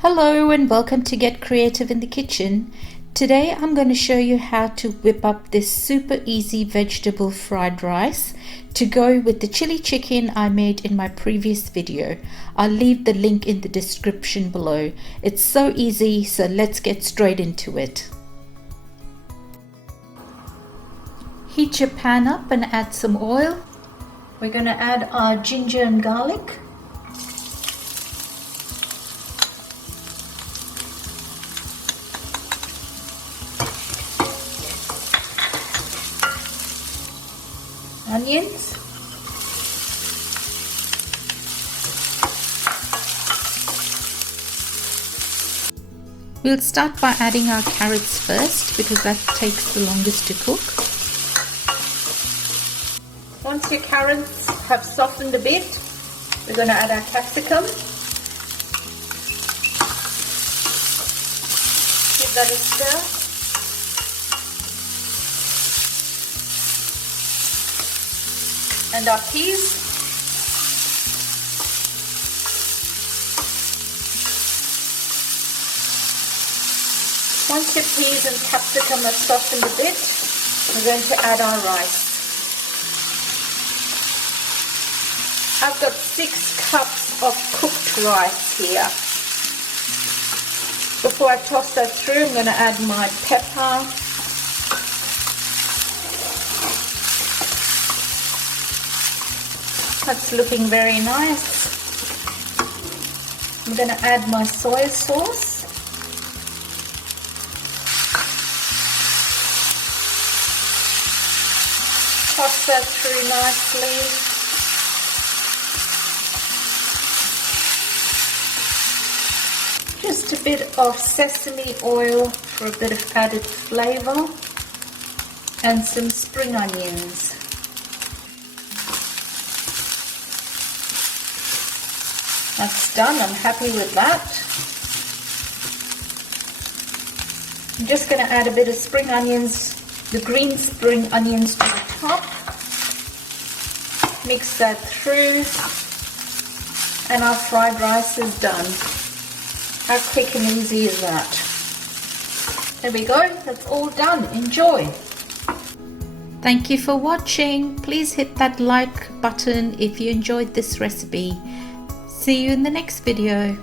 Hello and welcome to Get Creative in the Kitchen. Today I'm going to show you how to whip up this super easy vegetable fried rice to go with the chili chicken I made in my previous video. I'll leave the link in the description below. It's so easy, so let's get straight into it. Heat your pan up and add some oil. We're going to add our ginger and garlic. Onions, we'll start by adding our carrots first because that takes the longest to cook. Once your carrots have softened a bit, we're going to add our capsicum. Give that a stir. And our peas. Once your peas and capsicum are softened a bit, we're going to add our rice. I've got 6 cups of cooked rice here. Before I toss that through, I'm going to add my pepper, that's looking very nice. I'm going to add my soy sauce. Toss that through nicely. Just a bit of sesame oil for a bit of added flavor. And some spring onions. That's done, I'm happy with that. I'm just going to add a bit of spring onions, the green spring onions to the top. Mix that through and our fried rice is done. How quick and easy is that? There we go, that's all done. Enjoy! Thank you for watching. Please hit that like button if you enjoyed this recipe. See you in the next video.